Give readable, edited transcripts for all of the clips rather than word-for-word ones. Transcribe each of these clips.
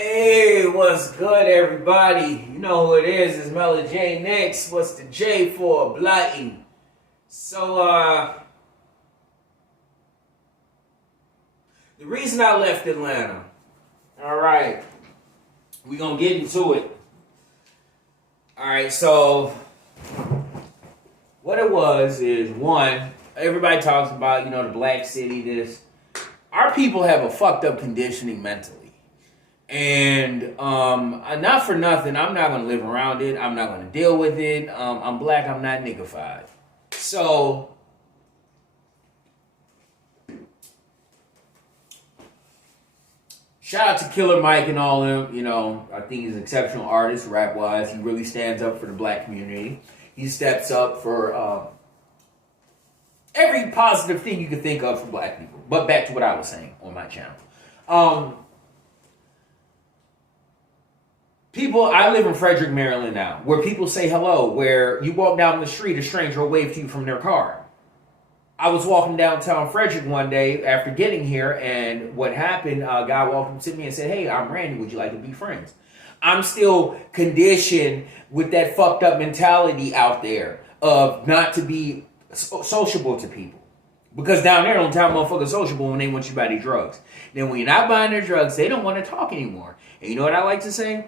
Hey, what's good, everybody? You know who it is. It's Melody J next. What's the J for? Blak. So, the reason I left Atlanta. All right, we gonna get into it. All right, so what it was is one. Everybody talks about the Black City. This our people have a fucked up conditioning mentally. And not for nothing, I'm not going to live around it. I'm not going to deal with it. I'm black. I'm not niggified. So, shout out to Killer Mike and all them. I think he's an exceptional artist, rap-wise. He really stands up for the black community. He steps up for every positive thing you could think of for black people. But back to what I was saying on my channel. I live in Frederick, Maryland now, where people say hello, where you walk down the street, a stranger will wave to you from their car. I was walking downtown Frederick one day after getting here, and what happened, a guy walked up to me and said, "Hey, I'm Randy, would you like to be friends?" I'm still conditioned with that fucked up mentality out there of not to be sociable to people. Because down there, don't tell motherfuckers sociable when they want you to buy their drugs. Then when you're not buying their drugs, they don't want to talk anymore. And you know what I like to say?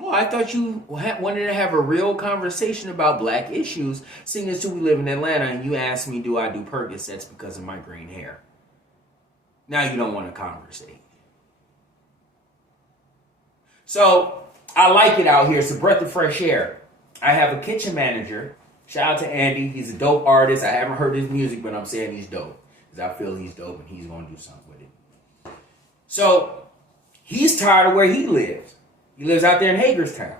Oh, I thought you wanted to have a real conversation about black issues, seeing as we live in Atlanta, and you asked me, do I do Percocets because of my green hair? Now you don't want to conversate. So, I like it out here. It's a breath of fresh air. I have a kitchen manager. Shout out to Andy. He's a dope artist. I haven't heard his music, but I'm saying he's dope. Because I feel he's dope and he's going to do something with it. So, he's tired of where he lives. He lives out there in Hagerstown.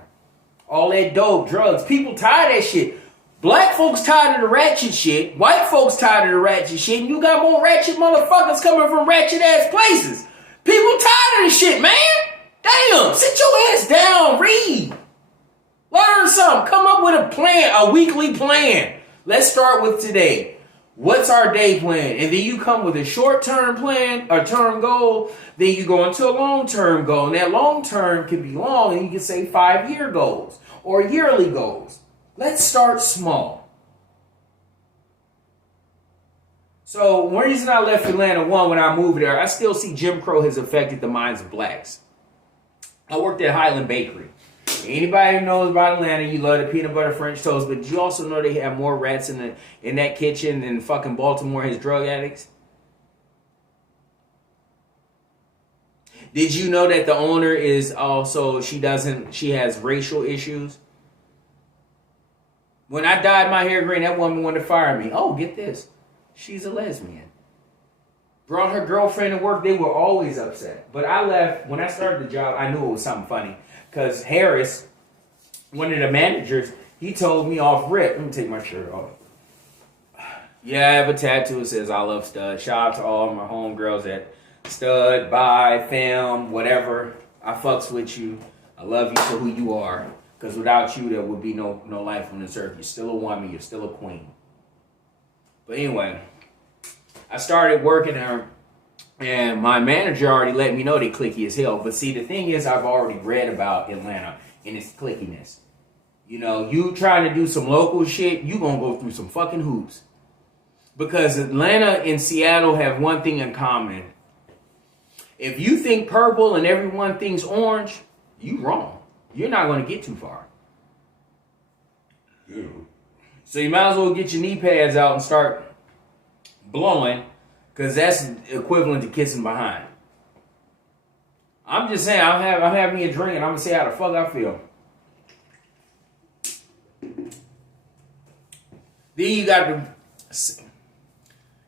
All that dope, drugs. People tired of that shit. Black folks tired of the ratchet shit. White folks tired of the ratchet shit. And you got more ratchet motherfuckers coming from ratchet ass places. People tired of this shit, man. Damn. Sit your ass down. Read. Learn something. Come up with a plan. A weekly plan. Let's start with today. What's our day plan? And then you come with a short-term plan, a term goal. Then you go into a long-term goal. And that long-term can be long. And you can say 5-year goals or yearly goals. Let's start small. So one reason I left Atlanta, one, when I moved there, I still see Jim Crow has affected the minds of blacks. I worked at Highland Bakery. Anybody who knows about Atlanta, you love the peanut butter French toast, but you also know they have more rats in that kitchen than fucking Baltimore has drug addicts? Did you know that the owner is also, she has racial issues? When I dyed my hair green, that woman wanted to fire me. Oh, get this. She's a lesbian. Brought her girlfriend to work, they were always upset. But I left, when I started the job, I knew it was something funny. Because Harris, one of the managers, he told me off rip. Let me take my shirt off. Yeah, I have a tattoo that says I love Stud. Shout out to all my homegirls at Stud, Bye, Fam, whatever. I fucks with you. I love you for who you are. Because without you, there would be no life on this earth. You're still a woman. You're still a queen. But anyway, I started working there. And my manager already let me know they cliquey as hell. But see, the thing is, I've already read about Atlanta and its clickiness. You trying to do some local shit, you gonna go through some fucking hoops. Because Atlanta and Seattle have one thing in common. If you think purple and everyone thinks orange, you wrong. You're not gonna get too far. Yeah. So you might as well get your knee pads out and start blowing. Because that's equivalent to kissing behind. I'm just saying, I'm having me a drink and I'm going to say how the fuck I feel. Then you got to,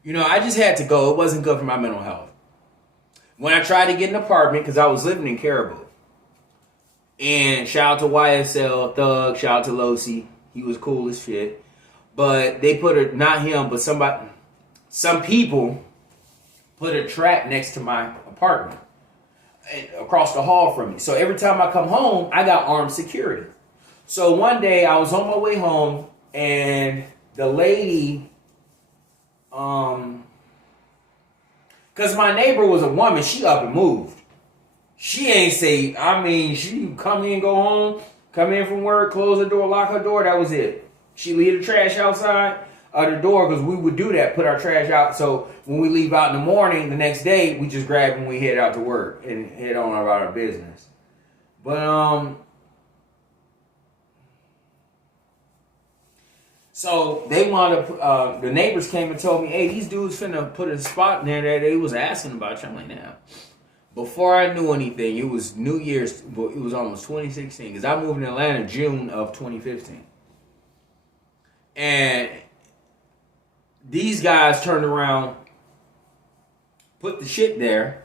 I just had to go. It wasn't good for my mental health. When I tried to get an apartment, because I was living in Caribou. And shout out to YSL, Thug, shout out to Losi. He was cool as shit. But they put not him, but some people put a trap next to my apartment across the hall from me. So every time I come home, I got armed security. So one day I was on my way home and the lady, because my neighbor was a woman, she up and moved. She ain't say, I mean, she come in, go home, come in from work, close the door, lock her door, that was it. She leave the trash outside of the door, because we would do that, put our trash out. So when we leave out in the morning, the next day, we just grab and we head out to work and head on about our business. But, so they wound up, the neighbors came and told me, hey, these dudes finna put a spot in there that they was asking about you. I'm like, nah. Before I knew anything, it was New Year's, but it was almost 2016, because I moved in Atlanta June of 2015. And these guys turned around, put the shit there,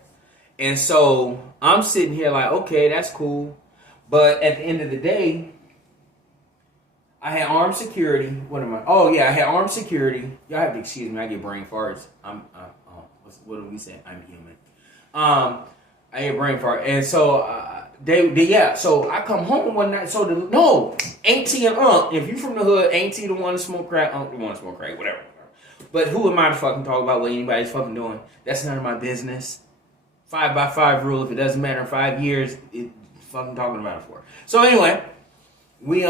and so I'm sitting here like, okay, that's cool. But at the end of the day, I had armed security. What am I? Oh yeah, I had armed security. Y'all have to excuse me. I get brain farts. What do we say? I'm human. I get brain fart, and so So I come home one night. So Auntie and Unc. If you from the hood, Auntie the one to smoke crack, Unc the one to smoke crack, whatever. But who am I to fucking talk about what anybody's fucking doing? That's none of my business. 5x5 rule. If it doesn't matter in 5 years, it fucking talking about it for. So anyway, we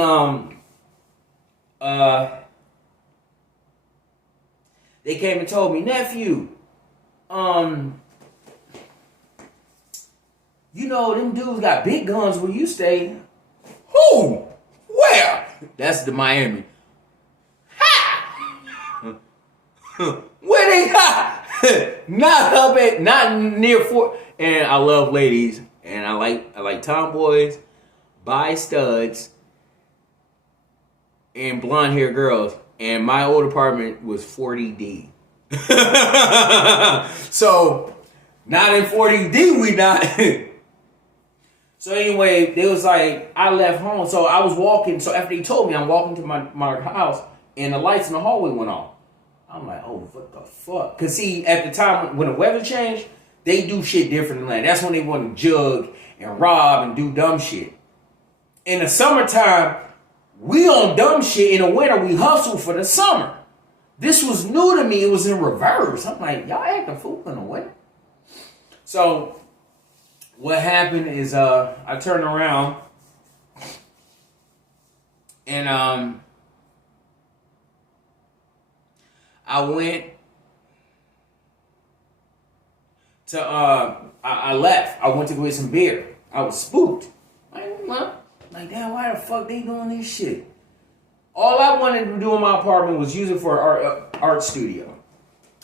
they came and told me, nephew, you know, them dudes got big guns where you stay. Who? Where? That's the Miami. Ha! Where they got? Not near Fort. And I love ladies, and I like tomboys, bi studs, and blonde haired girls. And my old apartment was 40D. So not in 40D, we not. So anyway, they was like, I left home. So I was walking. So after he told me, I'm walking to my house, and the lights in the hallway went off. I'm like, oh, what the fuck? Because see, at the time, when the weather changed, they do shit different than that. That's when they want to jug and rob and do dumb shit. In the summertime, we on dumb shit. In the winter, we hustle for the summer. This was new to me. It was in reverse. I'm like, y'all acting fool in the winter. So what happened is I turned around and I went to I left. I went to go get some beer. I was spooked. Like, damn, why the fuck they doing this shit? All I wanted to do in my apartment was use it for an art studio.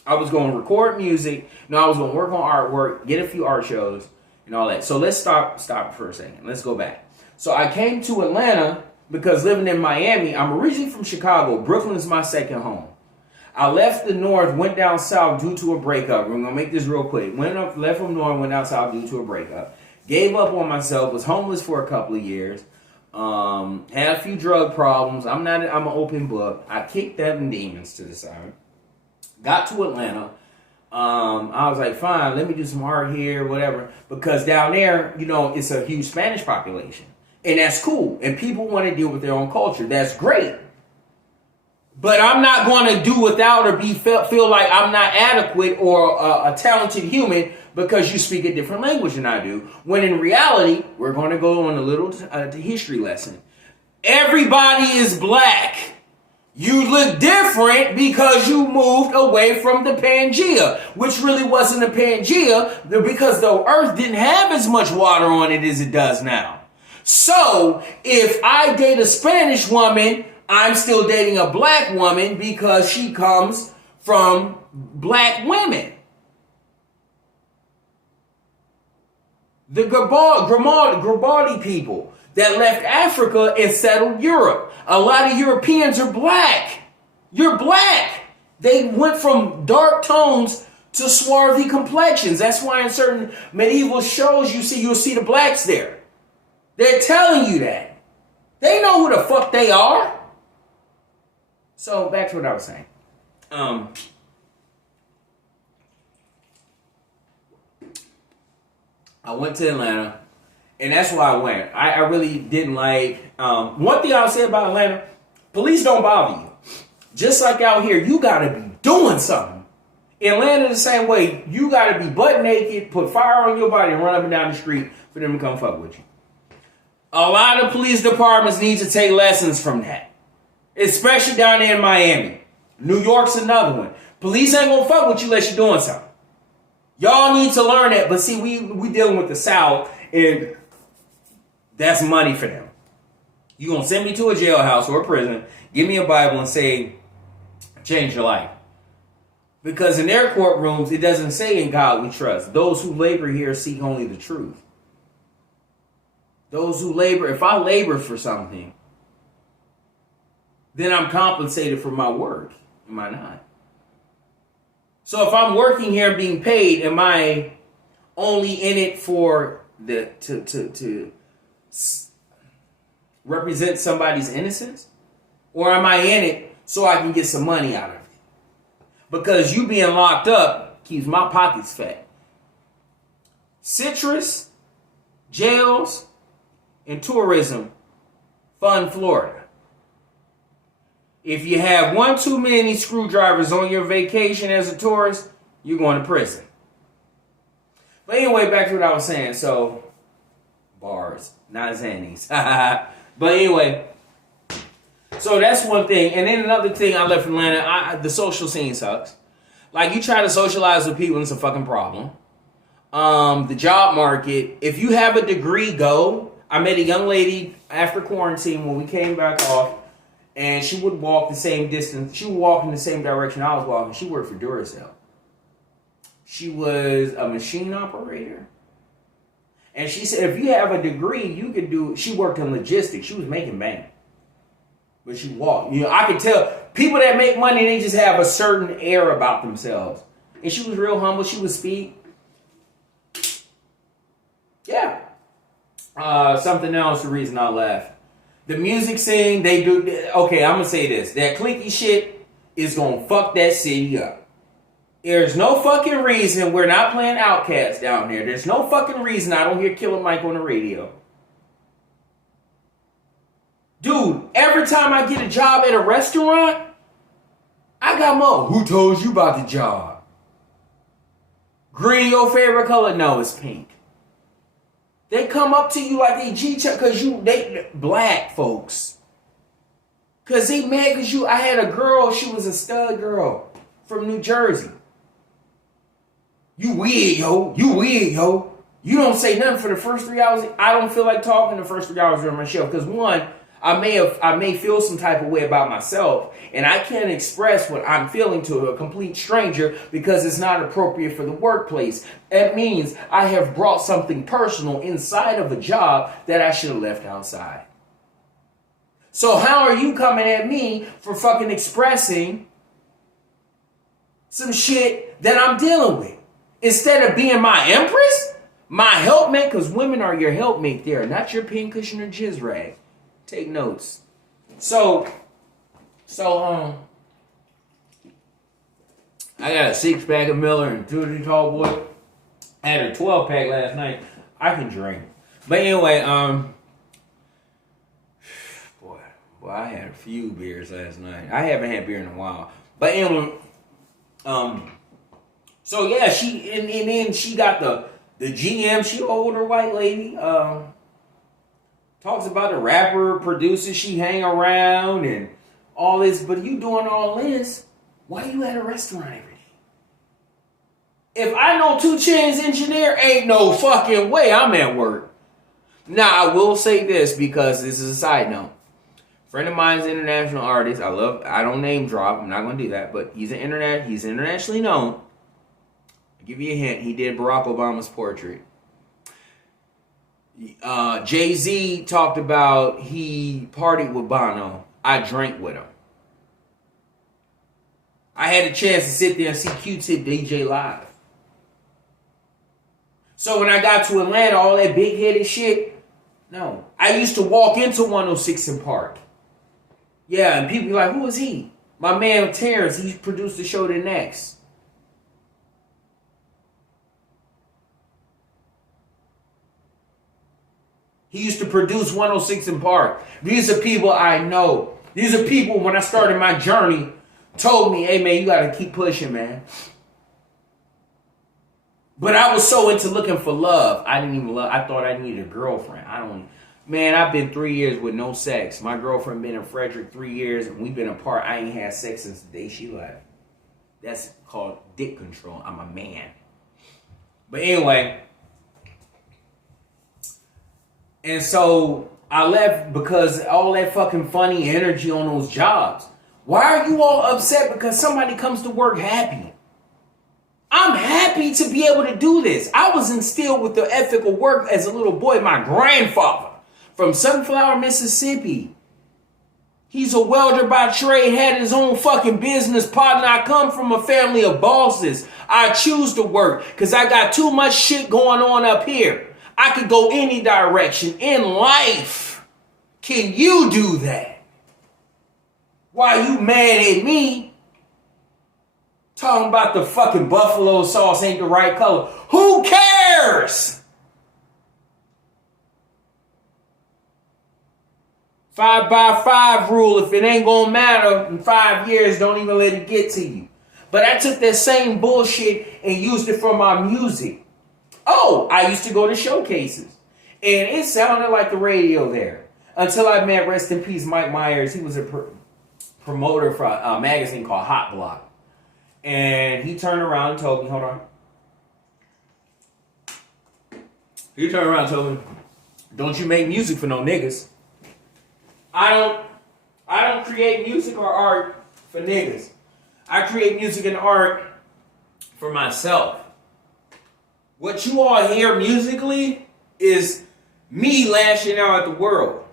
I was going to record music. No, I was going to work on artwork, get a few art shows, and all that. So let's stop for a second. Let's go back. So I came to Atlanta because living in Miami, I'm originally from Chicago. Brooklyn's my second home. I left the north, went down south due to a breakup. We're going to make this real quick. Left from north, went down south due to a breakup. Gave up on myself, was homeless for a couple of years. Had a few drug problems. I'm an open book. I kicked them demons to the side. Got to Atlanta. I was like, fine, let me do some art here, whatever. Because down there, you know, it's a huge Spanish population. And that's cool. And people want to deal with their own culture. That's great. But I'm not going to do without or feel like I'm not adequate or a talented human because you speak a different language than I do. When in reality, we're going to go on a little history lesson. Everybody is black. You look different because you moved away from the Pangea, which really wasn't a Pangea because the earth didn't have as much water on it as it does now. So if I date a Spanish woman, I'm still dating a black woman because she comes from black women. The Grimaldi people that left Africa and settled Europe. A lot of Europeans are black. You're black. They went from dark tones to swarthy complexions. That's why in certain medieval shows you'll see the blacks there. They're telling you that. They know who the fuck they are. So back to what I was saying. I went to Atlanta, and that's why I went. I really didn't like. One thing I'll say about Atlanta: police don't bother you. Just like out here, you gotta be doing something Atlanta the same way. You got to be butt naked, put fire on your body, and run up and down the street for them to come fuck with you. A lot of police departments need to take lessons from that. Especially down there in Miami. New York's another one. Police ain't gonna fuck with you unless you're doing something. Y'all need to learn that. But see, we dealing with the South, and that's money for them. You gonna send me to a jailhouse or a prison, give me a Bible and say, change your life. Because in their courtrooms, it doesn't say in God we trust. Those who labor here seek only the truth. Those who labor, if I labor for something, then I'm compensated for my work. Am I not? So if I'm working here and being paid, am I only in it for to represent somebody's innocence? Or am I in it so I can get some money out of it? Because you being locked up keeps my pockets fat. Citrus, jails, and tourism fund Florida. If you have one too many screwdrivers on your vacation as a tourist, you're going to prison. But anyway, back to what I was saying. So, bars, not Xannies. But anyway, so that's one thing. And then another thing I left Atlanta, the social scene sucks. Like, you try to socialize with people, it's a fucking problem. The job market, if you have a degree, go. I met a young lady after quarantine when we came back off, and she would walk the same distance. She would walk in the same direction I was walking. She worked for Duracell. She was a machine operator. And she said, if you have a degree, you could do, she worked in logistics. She was making bank. But she walked. You know, I could tell people that make money, they just have a certain air about themselves. And she was real humble. She would speak. Yeah. Something else, the reason I left. The music scene, they do, okay, I'm going to say this. That cliquey shit is going to fuck that city up. There's no fucking reason we're not playing Outkast down there. There's no fucking reason I don't hear Killer Mike on the radio. Dude, every time I get a job at a restaurant, I got more. Who told you about the job? Green your favorite color? No, it's pink. They come up to you like they G-check because they black folks. Because they mad because I had a girl, she was a stud girl from New Jersey. You weird, yo. You weird, yo. You don't say nothing for the first 3 hours. I don't feel like talking the first 3 hours during my show. Because one, I may feel some type of way about myself, and I can't express what I'm feeling to a complete stranger because it's not appropriate for the workplace. That means I have brought something personal inside of a job that I should have left outside. So how are you coming at me for fucking expressing some shit that I'm dealing with? Instead of being my empress, my helpmate, because women are your helpmate there, not your pincushion or jizz rag. Take notes. So, I got a 6-pack of Miller and 2 of the tall boy. I had a 12-pack last night. I can drink. But anyway, boy, I had a few beers last night. I haven't had beer in a while. But anyway, so yeah, and then she got the GM. She an older white lady. Talks about the rapper, producer she hang around and all this. But you doing all this, why you at a restaurant every day? If I know 2 Chainz engineer, ain't no fucking way I'm at work. Now, I will say this because this is a side note. Friend of mine's an international artist. I don't name drop. I'm not going to do that. But he's internationally known. I'll give you a hint. He did Barack Obama's portrait. Jay-Z talked about he partied with Bono. I drank with him. I had a chance to sit there and see Q-Tip DJ live. So when I got to Atlanta, all that big-headed shit, no. I used to walk into 106 and Park. Yeah, and people be like, who is he? My man Terrence, he produced the show The Next. He used to produce 106 in Park. These are people I know. These are people, when I started my journey, told me, hey, man, you got to keep pushing, man. But I was so into looking for love. I didn't even love. I thought I needed a girlfriend. Man, I've been 3 years with no sex. My girlfriend been in Frederick 3 years, and we've been apart. I ain't had sex since the day she left. That's called dick control. I'm a man. But anyway, and so I left because all that fucking funny energy on those jobs. Why are you all upset because somebody comes to work happy? I'm happy to be able to do this. I was instilled with the ethical work as a little boy. My grandfather from Sunflower, Mississippi. He's a welder by trade, had his own fucking business partner. I come from a family of bosses. I choose to work because I got too much shit going on up here. I could go any direction in life. Can you do that? Why you mad at me? Talking about the fucking buffalo sauce ain't the right color. Who cares? 5x5 rule. If it ain't gonna matter in 5 years, don't even let it get to you. But I took that same bullshit and used it for my music. Oh, I used to go to showcases. And it sounded like the radio there. Until I met, rest in peace, Mike Myers. He was a promoter for a magazine called Hot Block. And he turned around and told me, hold on. He turned around and told me, don't you make music for no niggas. I don't create music or art for niggas. I create music and art for myself. What you all hear musically is me lashing out at the world.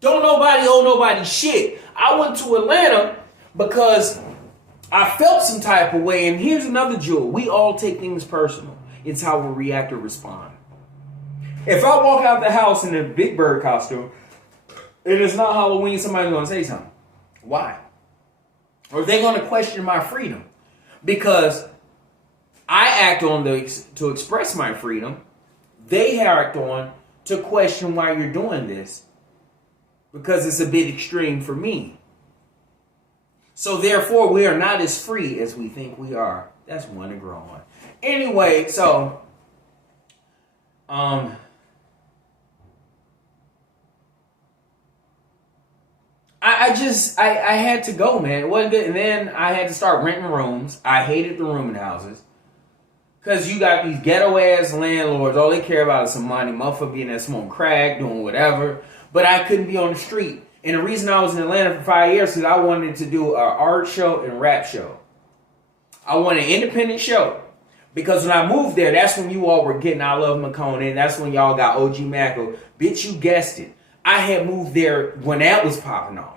Don't nobody owe nobody shit. I went to Atlanta because I felt some type of way, and here's another jewel. We all take things personal. It's how we react or respond. If I walk out the house in a Big Bird costume, and it's not Halloween, somebody's going to say something. Why? Or they're going to question my freedom. Because I act on to express my freedom. They act on to question why you're doing this. Because it's a bit extreme for me. So therefore, we are not as free as we think we are. That's one to grow on. Anyway, so I had to go, man. It wasn't good. And then I had to start renting rooms. I hated the rooming houses. Because you got these ghetto ass landlords. All they care about is some money. Motherfucker being there smoking crack, doing whatever. But I couldn't be on the street. And the reason I was in Atlanta for 5 years is I wanted to do an art show and rap show. I wanted an independent show. Because when I moved there, that's when you all were getting I Love McConan. That's when y'all got OG Macko. Bitch, you guessed it. I had moved there when that was popping off.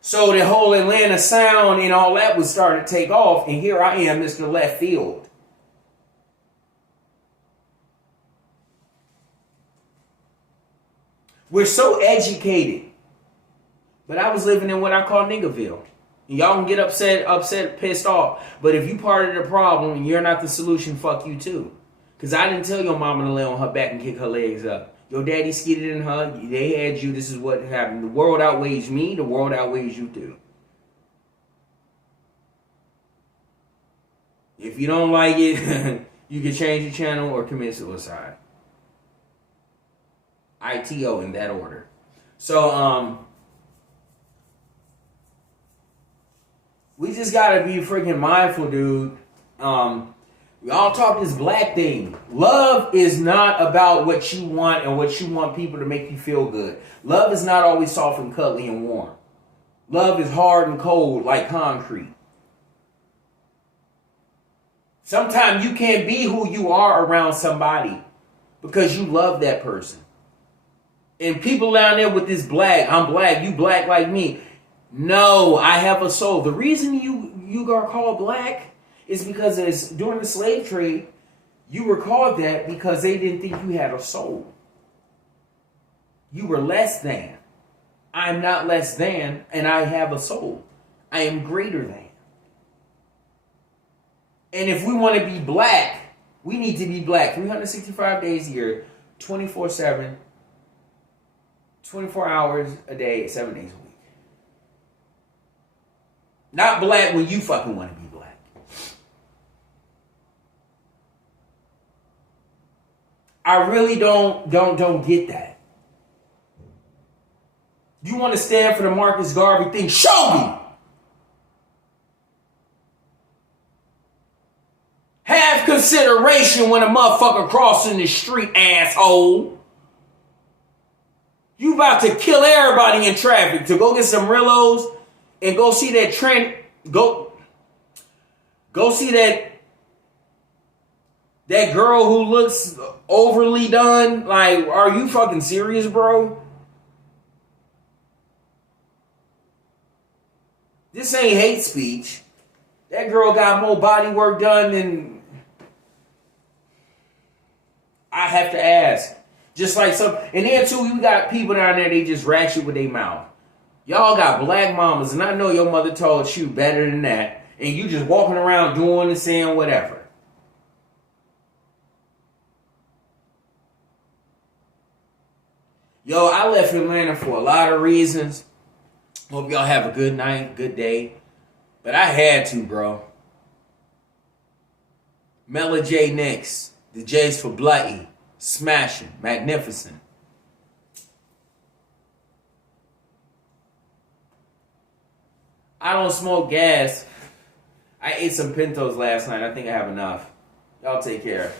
So the whole Atlanta sound and all that was starting to take off. And here I am, Mr. Left Field. We're so educated. But I was living in what I call Niggaville. And y'all can get upset, pissed off. But if you part of the problem and you're not the solution, fuck you too. Because I didn't tell your mama to lay on her back and kick her legs up. Your daddy skidded in her. They had you. This is what happened. The world outweighs me. The world outweighs you too. If you don't like it, you can change the channel or commit suicide. ITO in that order. So, we just gotta be freaking mindful, dude. We all talk this black thing. Love is not about what you want and what you want people to make you feel good. Love is not always soft and cuddly and warm. Love is hard and cold like concrete. Sometimes you can't be who you are around somebody because you love that person. And people down there with this black, I'm black, you black like me. No, I have a soul. The reason you are called black is because during the slave trade, you were called that because they didn't think you had a soul. You were less than. I'm not less than, and I have a soul. I am greater than. And if we want to be black, we need to be black 365 days a year, 24/7, 24 hours a day, 7 days a week. Not black when you fucking want to be black. I really don't get that. You want to stand for the Marcus Garvey thing? Show me. Have consideration when a motherfucker crossing the street, asshole. You about to kill everybody in traffic to go get some Rillos and go see that trend. Go see that girl who looks overly done. Like, are you fucking serious, bro? This ain't hate speech. That girl got more body work done than I have to ask. Just like some, and then too, you got people down there, they just ratchet with their mouth. Y'all got black mamas, and I know your mother told you better than that, and you just walking around doing and saying whatever. Yo, I left Atlanta for a lot of reasons. Hope y'all have a good night, good day. But I had to, bro. Mela J next. The J's for Blak. Smashing. Magnificent. I don't smoke gas. I ate some Pintos last night. I think I have enough. Y'all take care.